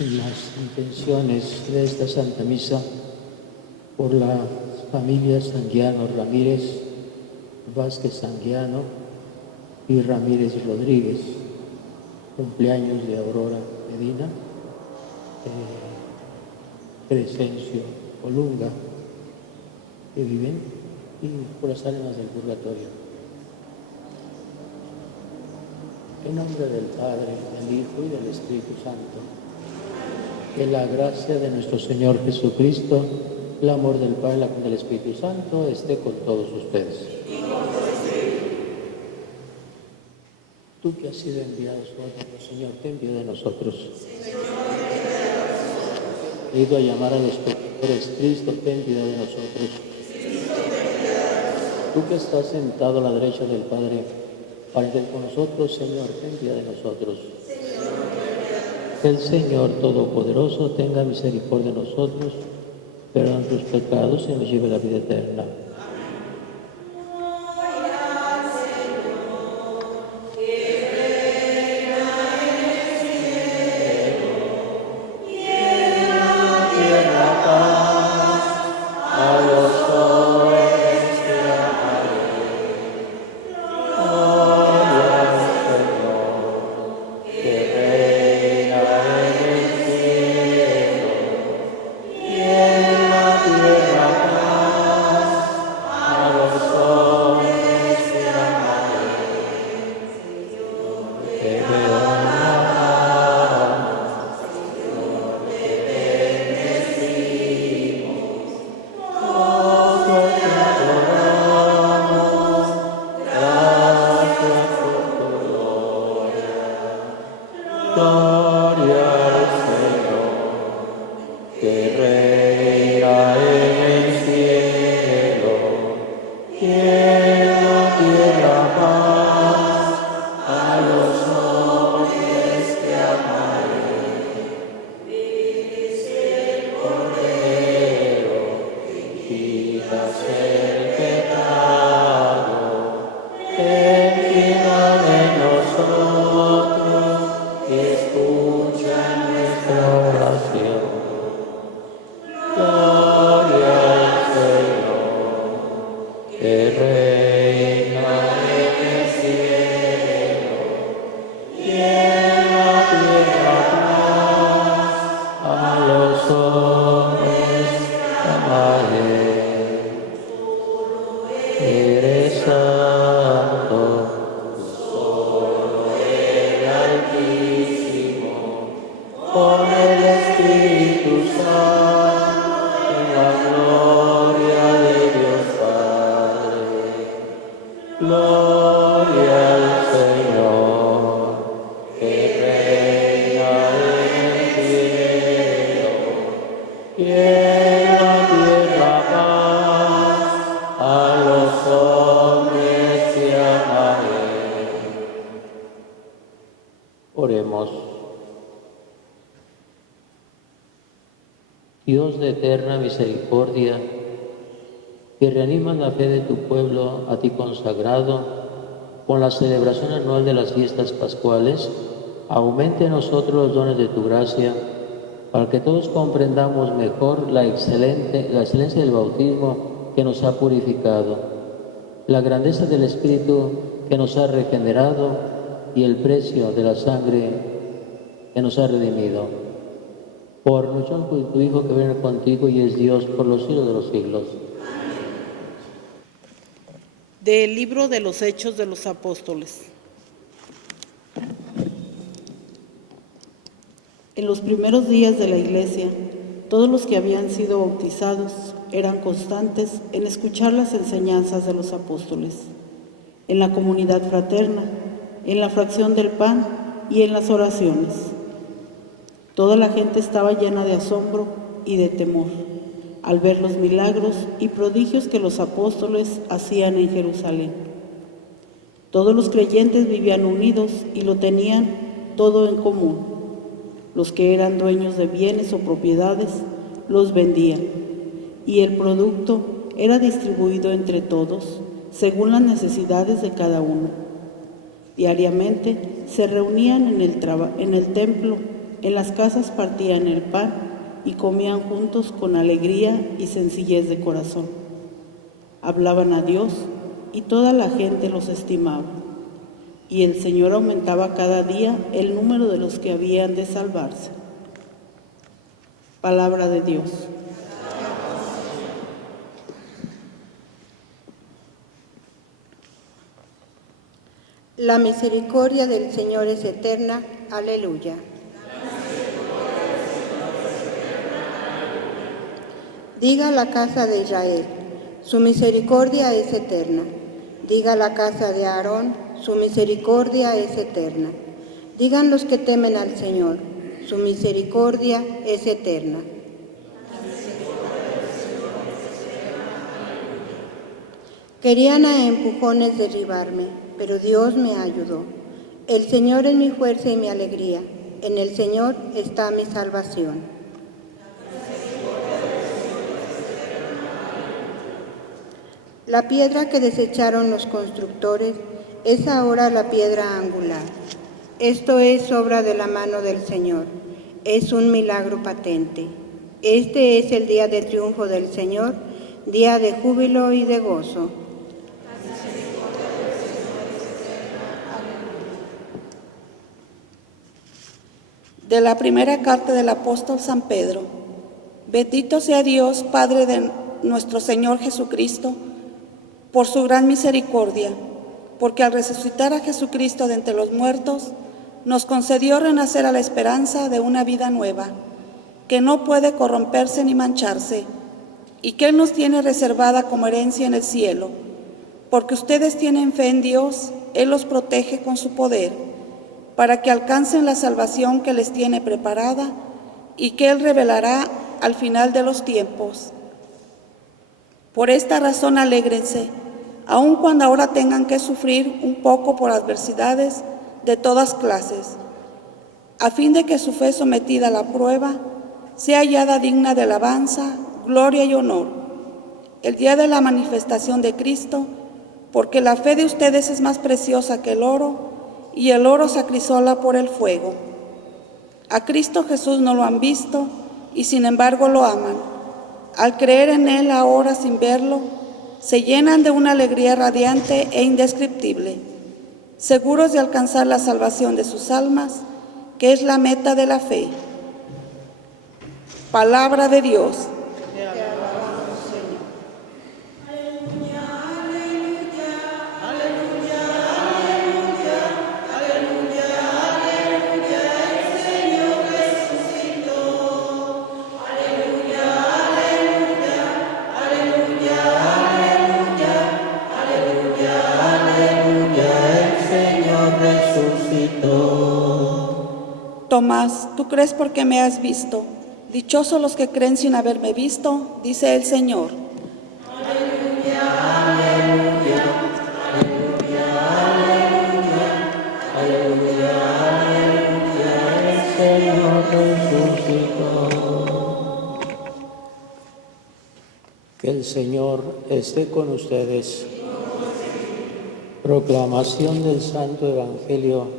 en las intenciones de esta Santa Misa por la familia Sanguiano Ramírez, Vázquez Sanguiano y Ramírez Rodríguez, cumpleaños de Aurora Medina, Crescencio Olunga, que viven, y por las almas del purgatorio. En nombre del Padre, del Hijo y del Espíritu Santo, que la gracia de nuestro Señor Jesucristo, el amor del Padre y la comunión del Espíritu Santo esté con todos ustedes. Tú que has sido enviado sobre Señor, te envío de nosotros. He ido a llamar a los pecadores, Cristo, te envío de nosotros. Tú que estás sentado a la derecha del Padre, para que con nosotros, Señor, ten piedad de nosotros. Que el Señor Todopoderoso tenga misericordia de nosotros, perdone nuestros pecados y nos lleve a la vida eterna. Dios de eterna misericordia, que reanimas la fe de tu pueblo a ti consagrado con la celebración anual de las fiestas pascuales, aumente en nosotros los dones de tu gracia, para que todos comprendamos mejor la excelencia del bautismo que nos ha purificado, la grandeza del Espíritu que nos ha regenerado y el precio de la sangre que nos ha redimido. Por nuestro tu Hijo que viene contigo y es Dios por los siglos de los siglos. Del libro de los Hechos de los Apóstoles. En los primeros días de la Iglesia, todos los que habían sido bautizados eran constantes en escuchar las enseñanzas de los apóstoles, en la comunidad fraterna, en la fracción del pan y en las oraciones. Toda la gente estaba llena de asombro y de temor al ver los milagros y prodigios que los apóstoles hacían en Jerusalén. Todos los creyentes vivían unidos y lo tenían todo en común. Los que eran dueños de bienes o propiedades los vendían, y el producto era distribuido entre todos según las necesidades de cada uno. Diariamente se reunían en el templo En las casas partían el pan y comían juntos con alegría y sencillez de corazón. Hablaban a Dios y toda la gente los estimaba. Y el Señor aumentaba cada día el número de los que habían de salvarse. Palabra de Dios. La misericordia del Señor es eterna. Aleluya. Diga la casa de Israel, su misericordia es eterna. Diga la casa de Aarón, su misericordia es eterna. Digan los que temen al Señor, su misericordia es eterna. Querían a empujones derribarme, pero Dios me ayudó. El Señor es mi fuerza y mi alegría. En el Señor está mi salvación. La piedra que desecharon los constructores es ahora la piedra angular. Esto es obra de la mano del Señor. Es un milagro patente. Este es el día de triunfo del Señor, día de júbilo y de gozo. De la primera carta del apóstol San Pedro. Bendito sea Dios, Padre de nuestro Señor Jesucristo, por su gran misericordia, porque al resucitar a Jesucristo de entre los muertos, nos concedió renacer a la esperanza de una vida nueva, que no puede corromperse ni mancharse, y que Él nos tiene reservada como herencia en el cielo. Porque ustedes tienen fe en Dios, Él los protege con su poder, para que alcancen la salvación que les tiene preparada y que Él revelará al final de los tiempos. Por esta razón alégrense, aun cuando ahora tengan que sufrir un poco por adversidades de todas clases, a fin de que su fe sometida a la prueba sea hallada digna de alabanza, gloria y honor, el día de la manifestación de Cristo, porque la fe de ustedes es más preciosa que el oro, y el oro se acrisola por el fuego. A Cristo Jesús no lo han visto y sin embargo lo aman. Al creer en Él ahora sin verlo, se llenan de una alegría radiante e indescriptible, seguros de alcanzar la salvación de sus almas, que es la meta de la fe. Palabra de Dios. Tomás, tú crees porque me has visto. Dichosos los que creen sin haberme visto, dice el Señor. Aleluya, aleluya, aleluya, aleluya, aleluya, aleluya, el Señor resucitó. Que el Señor esté con ustedes. Proclamación del Santo Evangelio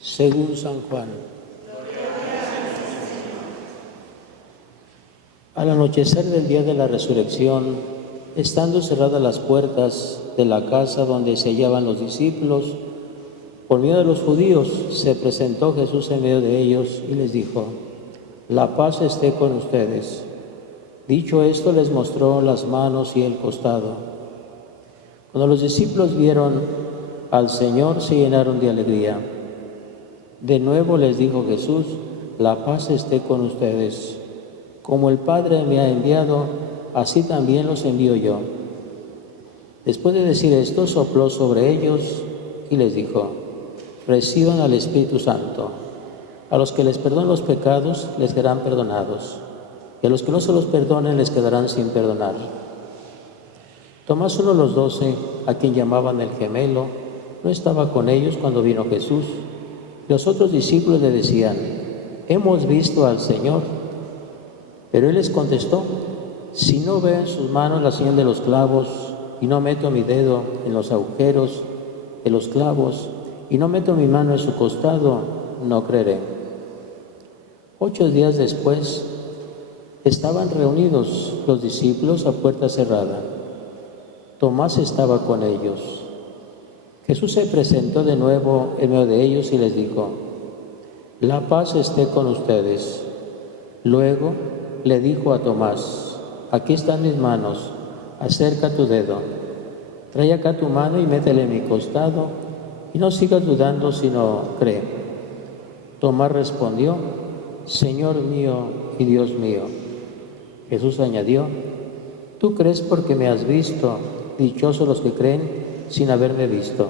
según San Juan. Al anochecer del día de la resurrección, estando cerradas las puertas de la casa donde se hallaban los discípulos, por miedo de los judíos, se presentó Jesús en medio de ellos y les dijo: la paz esté con ustedes. Dicho esto, les mostró las manos y el costado. Cuando los discípulos vieron al Señor, se llenaron de alegría. De nuevo les dijo Jesús: la paz esté con ustedes. Como el Padre me ha enviado, así también los envío yo. Después de decir esto, sopló sobre ellos y les dijo: reciban al Espíritu Santo. A los que les perdonen los pecados, les serán perdonados, y a los que no se los perdonen, les quedarán sin perdonar. Tomás, uno de los 12, a quien llamaban el gemelo, no estaba con ellos cuando vino Jesús. Los otros discípulos le decían: hemos visto al Señor. Pero él les contestó: si no veo en sus manos la señal de los clavos, y no meto mi dedo en los agujeros de los clavos, y no meto mi mano en su costado, no creeré. 8 días después, estaban reunidos los discípulos a puerta cerrada. Tomás estaba con ellos. Jesús se presentó de nuevo en medio de ellos y les dijo: «La paz esté con ustedes». Luego le dijo a Tomás: «Aquí están mis manos, acerca tu dedo, trae acá tu mano y métele en mi costado, y no sigas dudando, sino cree». Tomás respondió: «Señor mío y Dios mío». Jesús añadió: «Tú crees porque me has visto, dichosos los que creen sin haberme visto».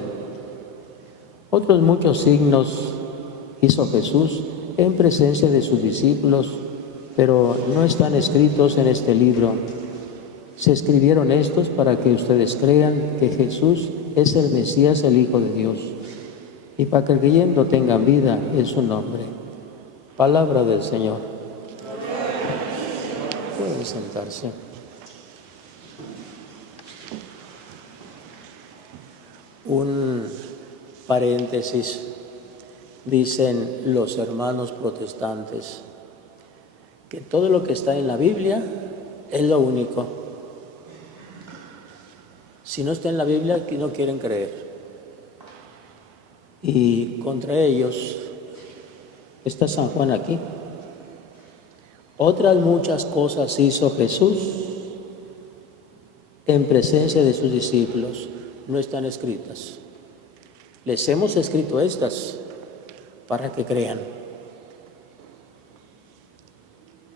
Otros muchos signos hizo Jesús en presencia de sus discípulos, pero no están escritos en este libro. Se escribieron estos para que ustedes crean que Jesús es el Mesías, el Hijo de Dios, y para que creyendo tengan vida en su nombre. Palabra del Señor. Pueden sentarse. Un paréntesis. Dicen los hermanos protestantes que todo lo que está en la Biblia es lo único. Si no está en la Biblia, no quieren creer. Y contra ellos está San Juan aquí. Otras muchas cosas hizo Jesús en presencia de sus discípulos. No están escritas. Les hemos escrito estas para que crean.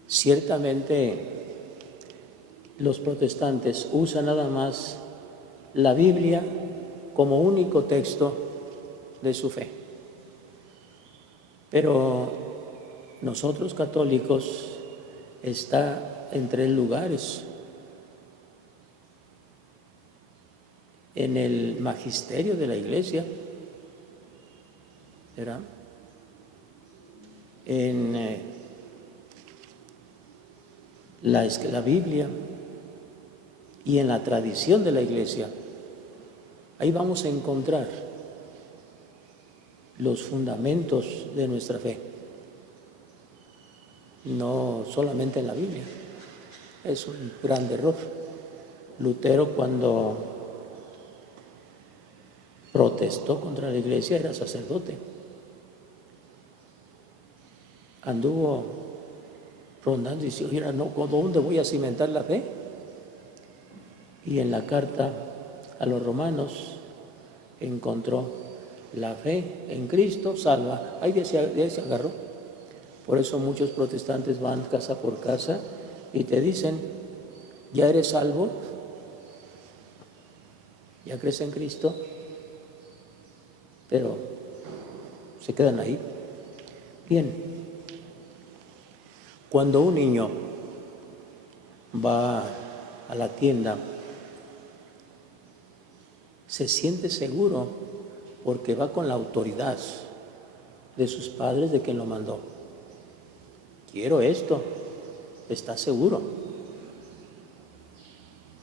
Ciertamente, los protestantes usan nada más la Biblia como único texto de su fe. Pero nosotros católicos está en 3 lugares. En el magisterio de la Iglesia, ¿verdad? En la Biblia y en la tradición de la Iglesia. Ahí vamos a encontrar los fundamentos de nuestra fe, no solamente en la Biblia. Es un gran error. Lutero, cuando protestó contra la Iglesia, era sacerdote. Anduvo rondando y dice: «Mira, no, ¿dónde voy a cimentar la fe?». Y en la carta a los romanos encontró: la fe en Cristo salva. Ahí de ahí se agarró. Por eso muchos protestantes van casa por casa y te dicen: ¿ya eres salvo? ¿Ya crees en Cristo? Pero se quedan ahí. Bien. Cuando un niño va a la tienda, se siente seguro porque va con la autoridad de sus padres, de quien lo mandó. Quiero esto, está seguro.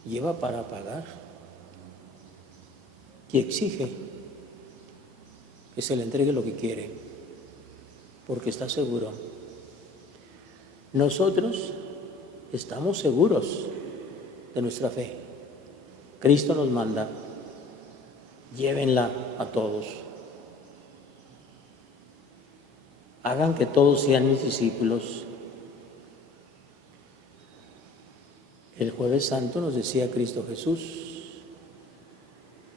Lleva para pagar y exige que se le entregue lo que quiere, porque está seguro. Nosotros estamos seguros de nuestra fe. Cristo nos manda: llévenla a todos. Hagan que todos sean mis discípulos. El Jueves Santo nos decía Cristo Jesús: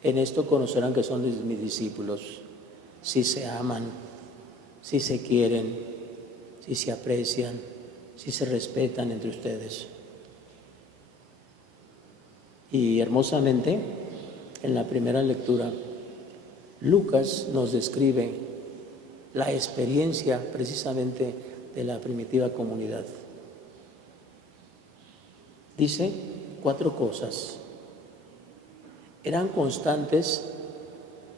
en esto conocerán que son mis discípulos, si se aman, si se quieren, si se aprecian, si se respetan entre ustedes. Y hermosamente, en la primera lectura, Lucas nos describe la experiencia precisamente de la primitiva comunidad. Dice 4 cosas. Eran constantes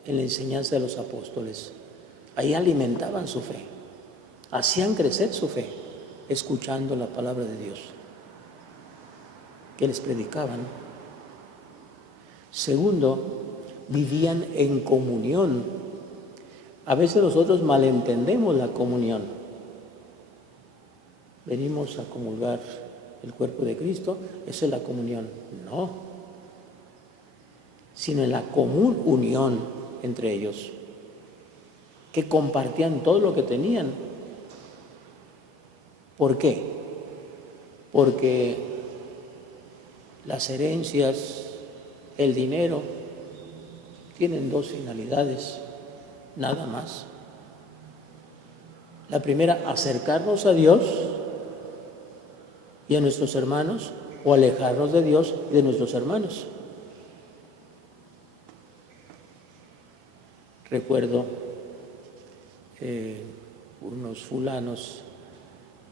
en la enseñanza de los apóstoles. Ahí alimentaban su fe, hacían crecer su fe, escuchando la palabra de Dios que les predicaban. Segundo, vivían en comunión. A veces nosotros malentendemos la comunión. venimos a comulgar el cuerpo de Cristo, esa es la comunión. No, sino en la común unión entre ellos, que compartían todo lo que tenían. ¿Por qué? Porque las herencias, el dinero, tienen dos finalidades, nada más. La primera, acercarnos a Dios y a nuestros hermanos, o alejarnos de Dios y de nuestros hermanos. Recuerdo unos fulanos,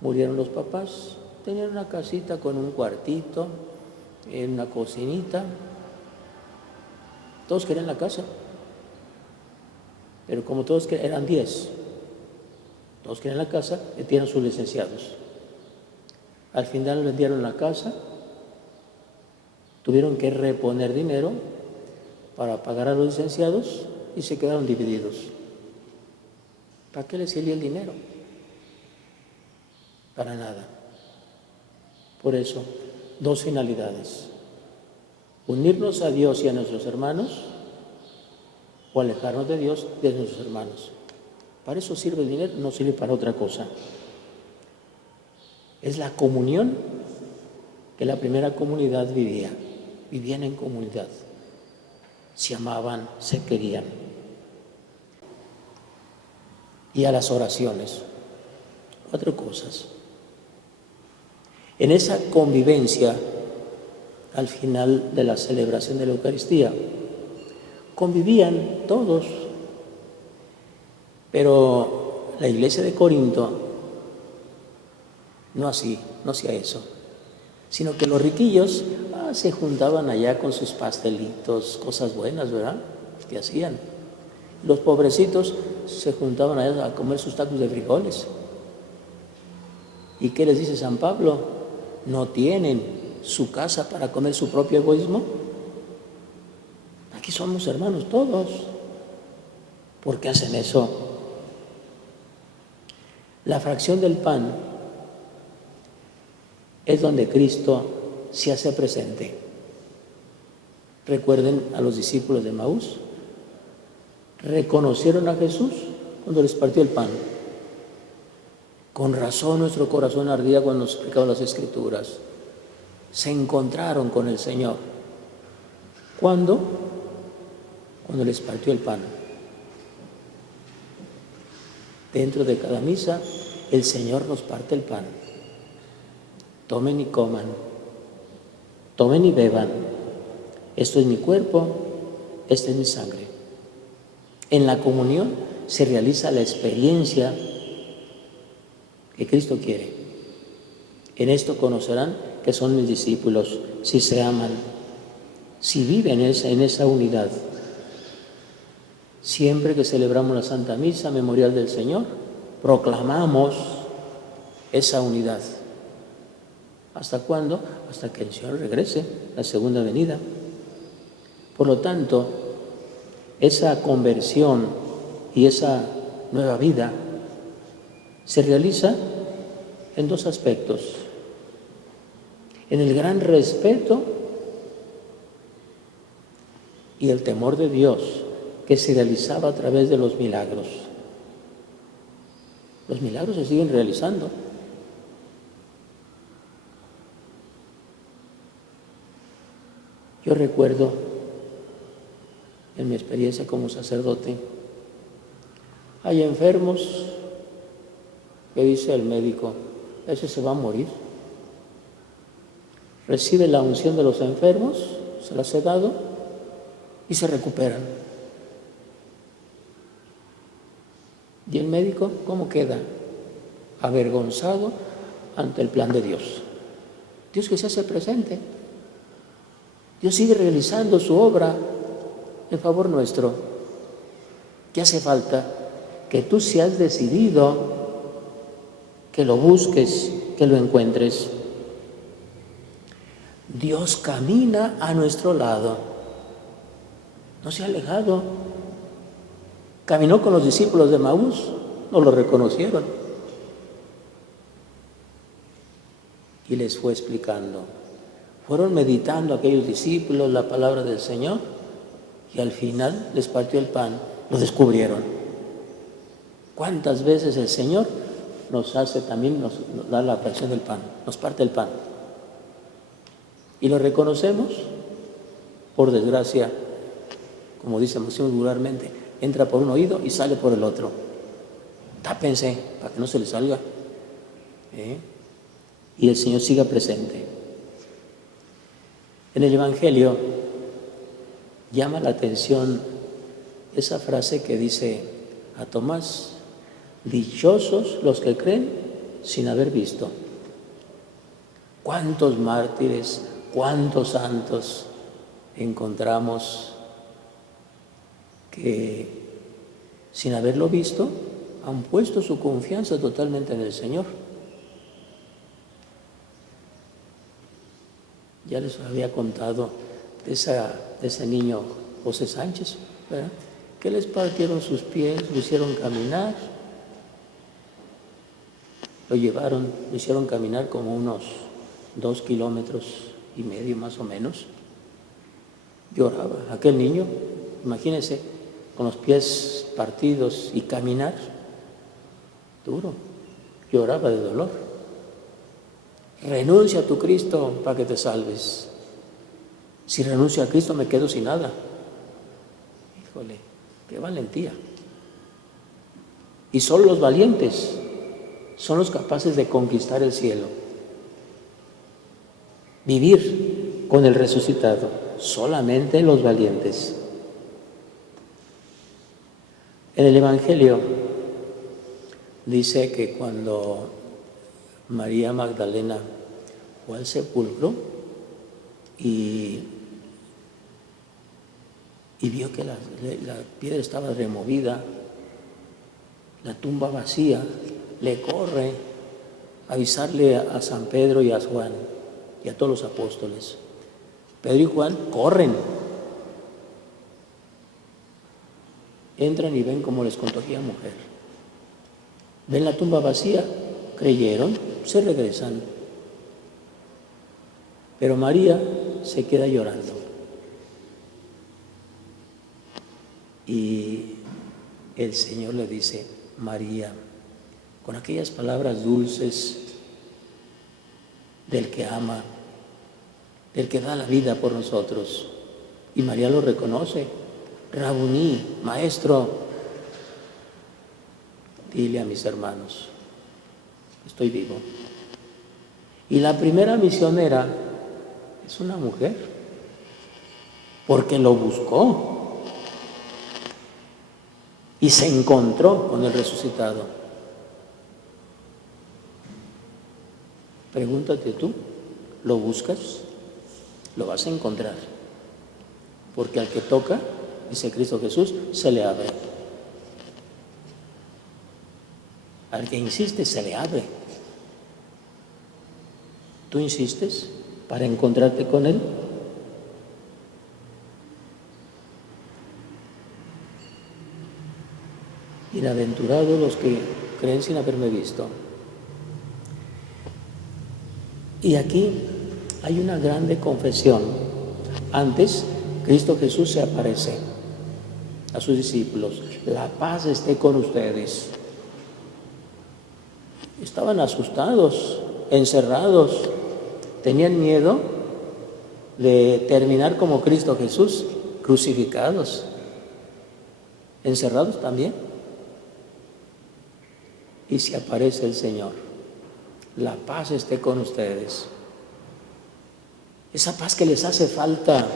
murieron los papás, tenían una casita con un cuartito, una cocinita, todos querían la casa, pero como todos eran 10, todos querían la casa, metieron sus licenciados. Al final vendieron la casa, tuvieron que reponer dinero para pagar a los licenciados y se quedaron divididos. ¿Para qué les sirvió el dinero? Para nada. Por eso, dos finalidades: unirnos a Dios y a nuestros hermanos, o alejarnos de Dios y de nuestros hermanos. Para eso sirve el dinero, no sirve para otra cosa. Es la comunión que la primera comunidad vivía. Vivían en comunidad, se amaban, se querían. Y a las oraciones, 4 cosas. En esa convivencia, al final de la celebración de la Eucaristía, convivían todos, pero la iglesia de Corinto no hacía eso, sino que los riquillos se juntaban allá con sus pastelitos, cosas buenas, ¿verdad?, que hacían. Los pobrecitos se juntaban allá a comer sus tacos de frijoles. ¿Y qué les dice San Pablo? ¿No tienen su casa para comer su propio egoísmo? Aquí somos hermanos todos. ¿Por qué hacen eso? La fracción del pan es donde Cristo se hace presente. Recuerden a los discípulos de Maús. Reconocieron a Jesús cuando les partió el pan. Con razón nuestro corazón ardía cuando nos explicaban las Escrituras. Se encontraron con el Señor. ¿Cuándo? Cuando les partió el pan. Dentro de cada misa, el Señor nos parte el pan. Tomen y coman, tomen y beban. Esto es mi cuerpo, esta es mi sangre. En la comunión se realiza la experiencia que Cristo quiere. En esto conocerán que son mis discípulos, si se aman, si viven en esa unidad. Siempre que celebramos la Santa Misa memorial del Señor, proclamamos esa unidad. ¿Hasta cuándo? Hasta que el Señor regrese, la segunda venida. Por lo tanto, esa conversión y esa nueva vida se realiza en 2 aspectos: en el gran respeto y el temor de Dios que se realizaba a través de los milagros. Los milagros se siguen realizando. Yo recuerdo en mi experiencia como sacerdote, hay enfermos que dice el médico, ese se va a morir. Recibe la unción de los enfermos, se las he dado y se recuperan. ¿Y el médico cómo queda? Avergonzado ante el plan de Dios. Dios que se hace presente. Dios sigue realizando su obra en favor nuestro. ¿Qué hace falta? Que tú seas decidido, que lo busques, que lo encuentres. Dios camina a nuestro lado. No se ha alejado. Caminó con los discípulos de Maús, no lo reconocieron. y les fue explicando. Fueron meditando aquellos discípulos la palabra del Señor y al final les partió el pan, lo descubrieron. ¿Cuántas veces el Señor nos hace también, nos da la fracción del pan, nos parte el pan? Y lo reconocemos, por desgracia, como decimos vulgarmente, entra por un oído y sale por el otro. Tápense para que no se les salga. Y el Señor siga presente. En el Evangelio llama la atención esa frase que dice a Tomás: dichosos los que creen sin haber visto. ¿Cuántos mártires, cuántos santos encontramos que sin haberlo visto han puesto su confianza totalmente en el Señor? Ya les había contado de ese niño José Sánchez, ¿verdad? Que les partieron sus pies, lo hicieron caminar, lo hicieron caminar como unos 2,5 kilómetros más o menos. Lloraba aquel niño, imagínense, con los pies partidos y caminar duro, lloraba de dolor. Renuncia a tu Cristo para que te salves. Si renuncio a Cristo me quedo sin nada. Híjole, qué valentía. Y solo los valientes son los capaces de conquistar el cielo. Vivir con el resucitado, solamente los valientes. En el Evangelio dice que cuando María Magdalena fue al sepulcro y vio que la piedra estaba removida, la tumba vacía, le corre a avisarle a San Pedro y a Juan y a todos los apóstoles. Pedro y Juan corren, entran y ven como les contó aquella mujer. Ven la tumba vacía, creyeron, se regresan. Pero María se queda llorando. Y el Señor le dice: María, con aquellas palabras dulces del que ama, del que da la vida por nosotros. Y María lo reconoce: Rabuní, maestro, dile a mis hermanos, estoy vivo. Y la primera misionera es una mujer, porque lo buscó y se encontró con el resucitado. Pregúntate tú, ¿lo buscas? Lo vas a encontrar, porque al que toca, dice Cristo Jesús, se le abre. Al que insiste, se le abre. ¿Tú insistes para encontrarte con Él? Bienaventurados los que creen sin haberme visto. Y aquí hay una grande confesión. Antes, Cristo Jesús se aparece a sus discípulos: la paz esté con ustedes. Estaban asustados, encerrados, tenían miedo de terminar como Cristo Jesús, crucificados, encerrados también. Y se aparece el Señor: la paz esté con ustedes. Esa paz que les hace falta,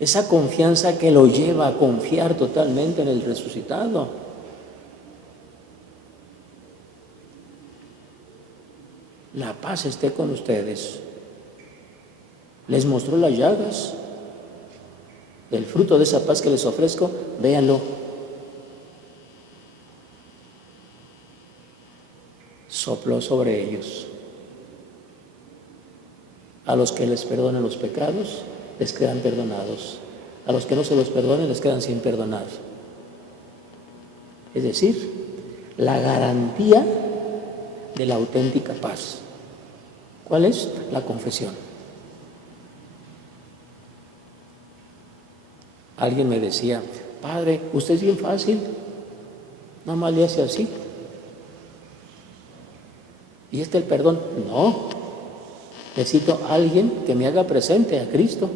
esa confianza que lo lleva a confiar totalmente en el resucitado. La paz esté con ustedes. Les mostró las llagas. El fruto de esa paz que les ofrezco, véanlo. Sopló sobre ellos. A los que les perdonen los pecados, les quedan perdonados. A los que no se los perdonen, les quedan sin perdonar. Es decir, la garantía de la auténtica paz. ¿Cuál es? La confesión. Alguien me decía, padre, usted es bien fácil, nada más le hace así. ¿Y el perdón? No, necesito a alguien que me haga presente a Cristo.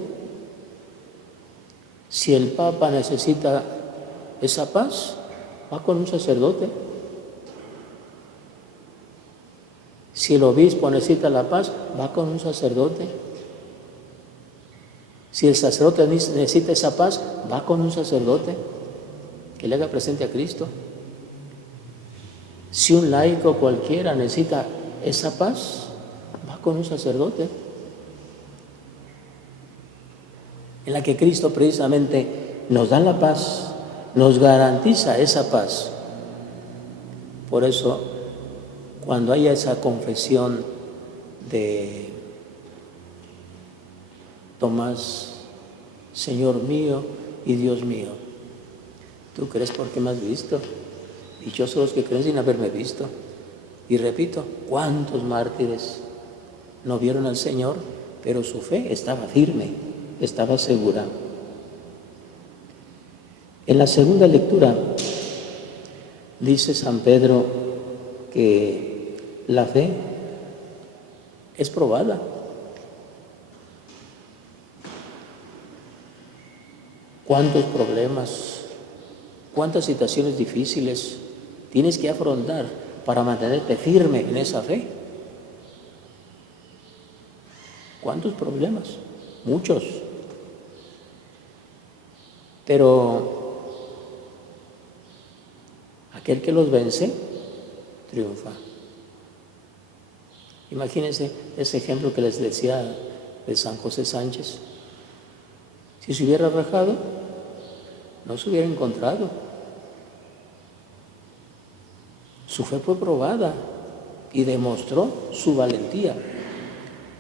Si el Papa necesita esa paz, va con un sacerdote. Si el obispo necesita la paz, va con un sacerdote. Si el sacerdote necesita esa paz, va con un sacerdote que le haga presente a Cristo. Si un laico cualquiera necesita esa paz, va con un sacerdote. En la que Cristo precisamente nos da la paz, nos garantiza esa paz. Por eso, cuando haya esa confesión de Tomás, Señor mío y Dios mío, ¿tú crees porque me has visto? Dichosos los que creen sin haberme visto. Y repito, ¿cuántos mártires no vieron al Señor? Pero su fe estaba firme, estaba segura. En la segunda lectura dice San Pedro que la fe es probada. ¿Cuántos problemas, cuántas situaciones difíciles tienes que afrontar para mantenerte firme en esa fe? ¿Cuántos problemas? Muchos. Pero aquel que los vence, triunfa. Imagínense ese ejemplo que les decía de San José Sánchez. Si se hubiera rajado, no se hubiera encontrado. Su fe fue probada y demostró su valentía.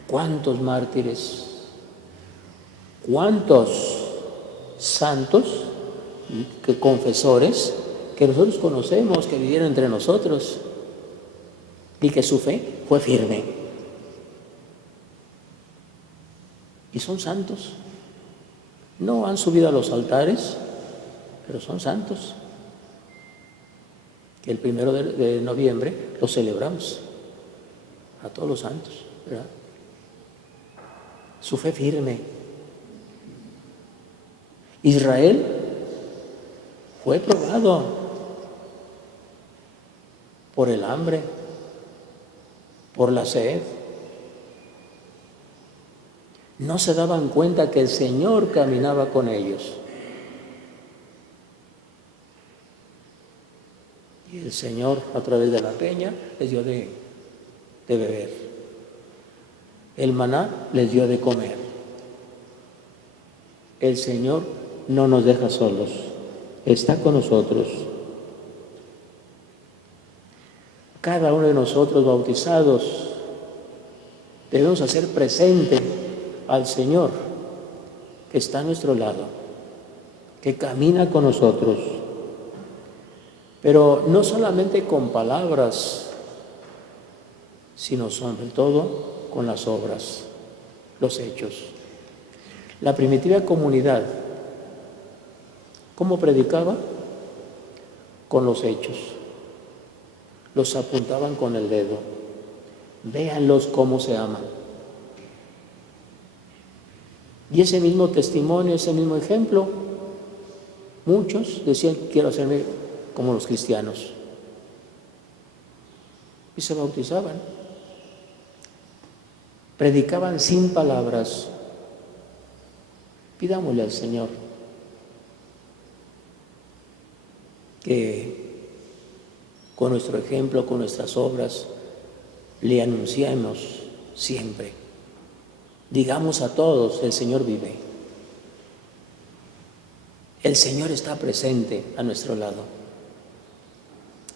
¿Cuántos mártires? ¿Cuántos santos, confesores, que nosotros conocemos, que vivieron entre nosotros y que su fe fue firme? Y son santos. No han subido a los altares, pero son santos. Que el 1 de noviembre los celebramos a todos los santos, ¿verdad? Su fe firme. Israel fue probado por el hambre, por la sed. No se daban cuenta que el Señor caminaba con ellos. Y el Señor, a través de la peña, les dio de beber. El maná les dio de comer. El Señor no nos deja solos, está con nosotros. Cada uno de nosotros bautizados debemos hacer presente al Señor que está a nuestro lado, que camina con nosotros, pero no solamente con palabras, sino sobre todo con las obras, los hechos. La primitiva comunidad, ¿cómo predicaba? Con los hechos. Los apuntaban con el dedo. Véanlos cómo se aman. Y ese mismo testimonio, ese mismo ejemplo, muchos decían, quiero hacerme como los cristianos. Y se bautizaban. Predicaban sin palabras. Pidámosle al Señor que con nuestro ejemplo, con nuestras obras, le anunciemos siempre. Digamos a todos, el Señor vive. El Señor está presente a nuestro lado.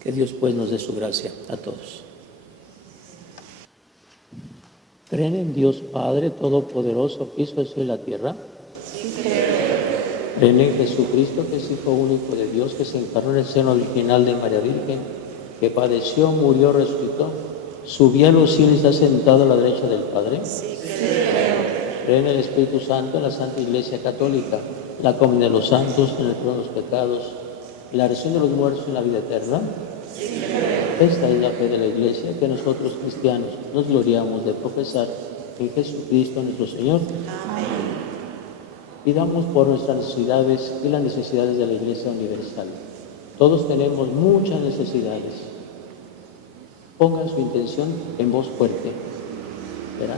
Que Dios pues nos dé su gracia a todos. ¿Creen en Dios Padre Todopoderoso, que hizo el cielo y la tierra? Sí, creo. ¿Creen en Jesucristo, que es Hijo único de Dios, que se encarnó en el seno original de María Virgen, que padeció, murió, resucitó Subió a los cielos y está sentado a la derecha del Padre. Sí, creo. Creo en el Espíritu Santo, en la Santa Iglesia Católica, la comunión de los santos, en el perdón de los pecados, la resurrección de los muertos y la vida eterna. Sí, creo. Esta es la fe de la Iglesia que nosotros cristianos nos gloriamos de profesar en Jesucristo nuestro Señor. Amén. Pidamos por nuestras necesidades y las necesidades de la Iglesia Universal. Todos tenemos muchas necesidades. Pongan su intención en voz fuerte, ¿verdad?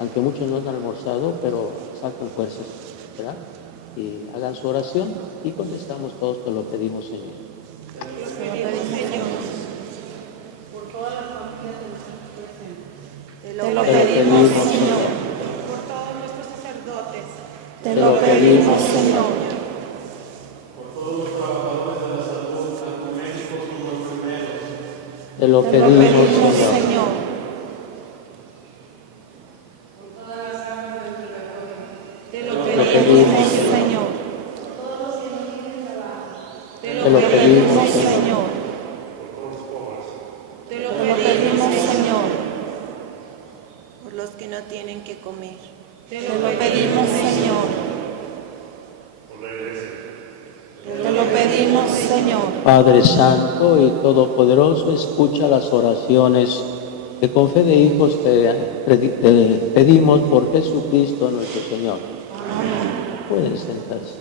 Aunque muchos no han almorzado, pero saquen fuerzas, ¿verdad? Y hagan su oración y contestamos todos, te lo pedimos, Señor. Por todas las familias de nuestros presentes. Te lo pedimos, Señor. Por todos nuestros sacerdotes. Te lo pedimos, Señor. Te lo pedimos, Señor. Te lo pedimos, Señor. Te lo pedimos, Señor. Te lo pedimos, Señor. Por los que no tienen que comer. Te lo pedimos, Señor. Te lo pedimos, Señor. Padre Santo y Todopoderoso, escucha las oraciones que con fe de hijos te pedimos por Jesucristo nuestro Señor. Amén. Pueden sentarse.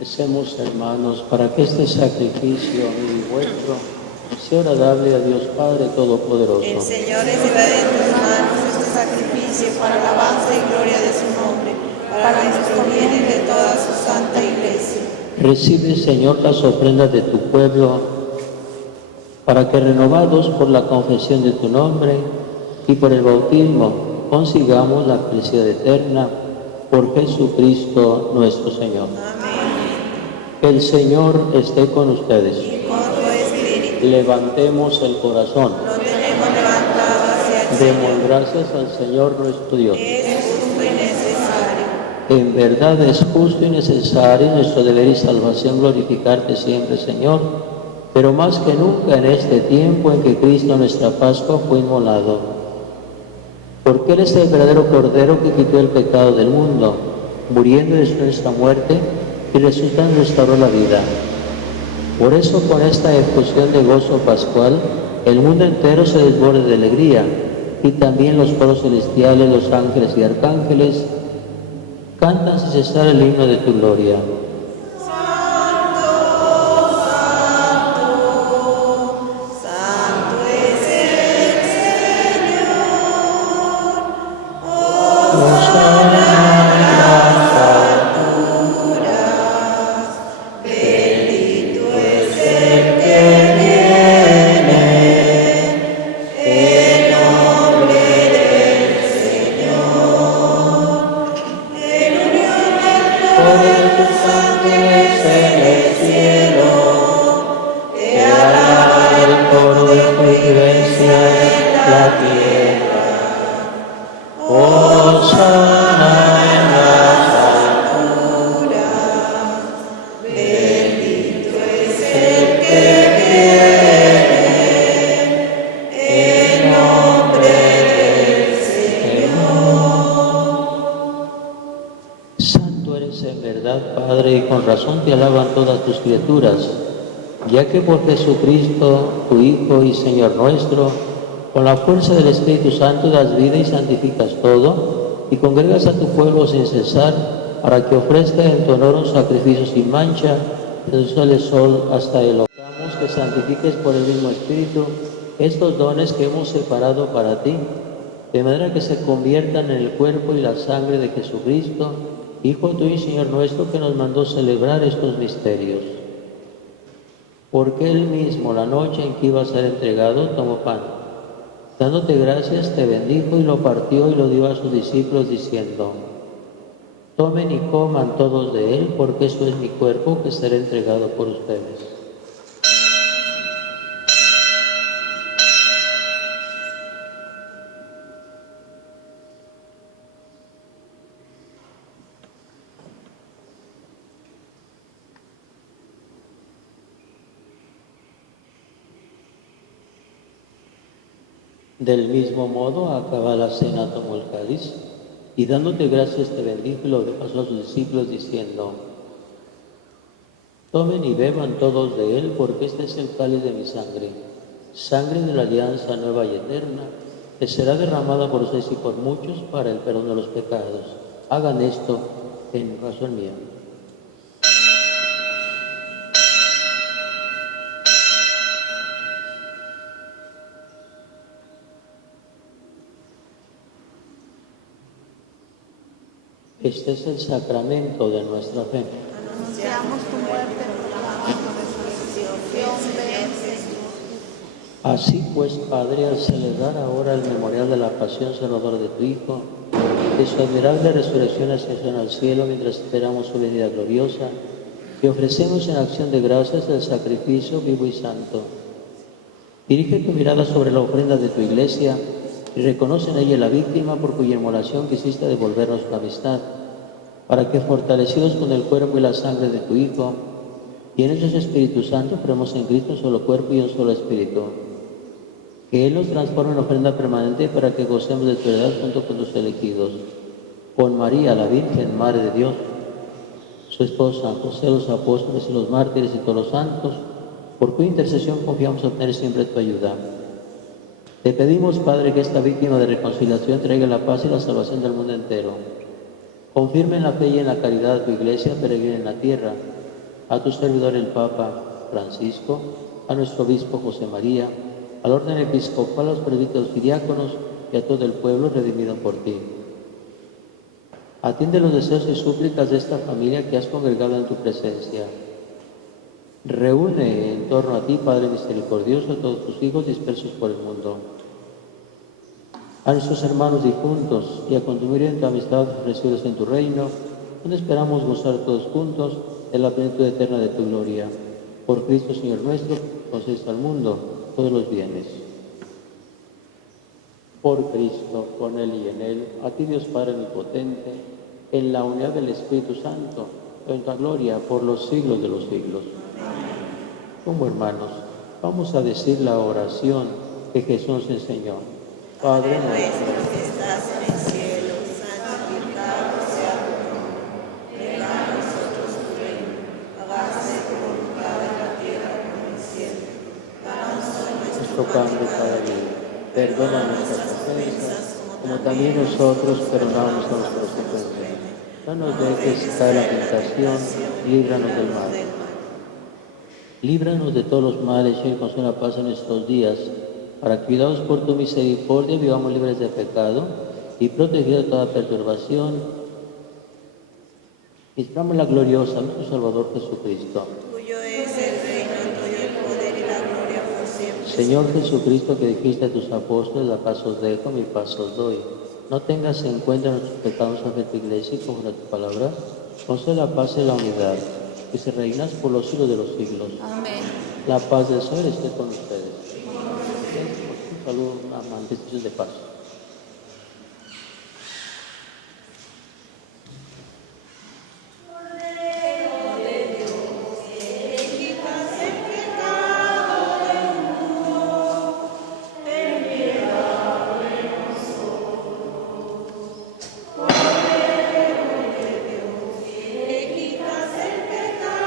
Hacemos, hermanos, para que este sacrificio y vuestro sea agradable a Dios Padre Todopoderoso. El Señor recibirá de tus manos este sacrificio para alabanza y gloria de su nombre, para nuestro bien y de toda su santa Iglesia. Recibe, Señor, las ofrendas de tu pueblo, para que renovados por la confesión de tu nombre y por el bautismo consigamos la felicidad eterna por Jesucristo nuestro Señor. Amén. Que el Señor esté con ustedes. Y con tu espíritu. Levantemos el corazón. Lo tenemos levantado hacia el Demos Señor. gracias al Señor nuestro Dios. Es justo y necesario. En verdad es justo y necesario nuestro deber y salvación glorificarte siempre, Señor, pero más que nunca en este tiempo en que Cristo nuestra Pascua fue inmolado. Porque Él es el verdadero Cordero que quitó el pecado del mundo, muriendo desde nuestra muerte y resucitando restauró la vida. Por eso, con esta efusión de gozo pascual, el mundo entero se desborda de alegría, y también los coros celestiales, los ángeles y arcángeles, cantan sin cesar el himno de tu gloria. Santo corazón te alaban todas tus criaturas, ya que por Jesucristo, tu Hijo y Señor nuestro, con la fuerza del Espíritu Santo das vida y santificas todo, y congregas a tu pueblo sin cesar, para que ofrezca en tu honor un sacrificio sin mancha, desde el sol hasta el ocaso. Rogamos que santifiques por el mismo Espíritu estos dones que hemos separado para ti, de manera que se conviertan en el cuerpo y la sangre de Jesucristo, Hijo tuyo y Señor nuestro, que nos mandó celebrar estos misterios. Porque Él mismo, la noche en que iba a ser entregado, tomó pan. Dándote gracias, te bendijo y lo partió y lo dio a sus discípulos, diciendo: tomen y coman todos de él, porque esto es mi cuerpo que será entregado por ustedes. Del mismo modo, acaba la cena, tomó el cáliz, y dándote gracias te bendijo y lo pasó a sus discípulos, diciendo: tomen y beban todos de él, porque este es el cáliz de mi sangre, sangre de la alianza nueva y eterna, que será derramada por ustedes y por muchos para el perdón de los pecados. Hagan esto en razón mía. Este es el sacramento de nuestra fe. Anunciamos tu muerte, proclamamos tu resurrección. Ven, Señor. Así pues, Padre, al celebrar ahora el memorial de la pasión salvadora de tu Hijo, de su admirable resurrección y ascensión al cielo, mientras esperamos su venida gloriosa, te ofrecemos en acción de gracias el sacrificio vivo y santo. Dirige tu mirada sobre la ofrenda de tu Iglesia y reconoce en ella la víctima por cuya inmolación quisiste devolvernos tu amistad, para que, fortalecidos con el cuerpo y la sangre de tu Hijo, llenos de su Espíritu Santo, creemos en Cristo un solo cuerpo y un solo Espíritu. Que Él nos transforme en ofrenda permanente para que gocemos de tu heredad junto con tus elegidos. Con María, la Virgen, Madre de Dios, su esposo San José, los apóstoles y los mártires y todos los santos, por cuya intercesión confiamos obtener siempre tu ayuda. Te pedimos, Padre, que esta víctima de reconciliación traiga la paz y la salvación del mundo entero. Confirme en la fe y en la caridad a tu Iglesia peregrina en la tierra, a tu servidor el Papa Francisco, a nuestro obispo José María, al orden episcopal, a los presbíteros y diáconos y a todo el pueblo redimido por ti. Atiende los deseos y súplicas de esta familia que has congregado en tu presencia. Reúne en torno a ti, Padre misericordioso, a todos tus hijos dispersos por el mundo. A nuestros hermanos difuntos y a contribuir en tu amistad recibidos en tu reino, donde esperamos gozar todos juntos de la plenitud eterna de tu gloria. Por Cristo, Señor nuestro, concedes al mundo todos los bienes. Por Cristo, con Él y en Él, a ti Dios Padre omnipotente, en la unidad del Espíritu Santo, en tu gloria por los siglos de los siglos. Como hermanos, vamos a decir la oración que Jesús enseñó. Padre nuestro que estás en el cielo, santificado sea tu nombre. Venga a nosotros tu reino. Hágase tu voluntad en la tierra como en el cielo. Danos hoy nuestro pan de cada día. Perdona nuestras ofensas, como también nosotros perdonamos a nuestros ofensores. No nos dejes caer en la tentación, líbranos del mal. Líbranos de todos los males y concede la paz en estos días, para que, cuidados por tu misericordia, vivamos libres de pecado y protegidos de toda perturbación. Y esperamos la gloriosa nuestro Salvador Jesucristo. Tuyo es el reino, tuyo el poder y la gloria por siempre. Señor Jesucristo, que dijiste a tus apóstoles: la paz os dejo, mi paz os doy. No tengas en cuenta nuestros pecados ante tu Iglesia, y conforme a tu palabra, concede la paz y la unidad, que se reinas por los siglos de los siglos. Amén. La paz del Señor esté con ustedes. Un saludo, una manifestación de paz. Que quitas el pecado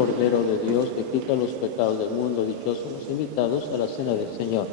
Cordero de Dios que quita los pecados del mundo, dichosos los invitados a la cena del Señor.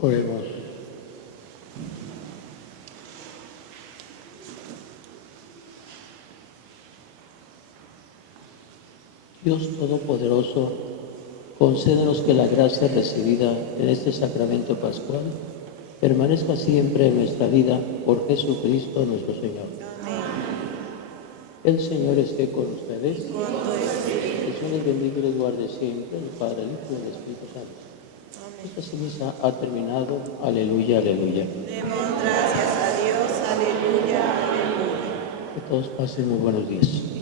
Oremos. Dios Todopoderoso, concédenos que la gracia recibida en este sacramento pascual permanezca siempre en nuestra vida por Jesucristo nuestro Señor. Amén. El Señor esté con ustedes. Con tu espíritu. El Señor les bendiga y les guarde siempre, el Padre, el Hijo y el Espíritu Santo. Amén. Esta misa ha terminado. Aleluya, aleluya. Demos gracias a Dios. Aleluya, aleluya. Que todos pasen muy buenos días.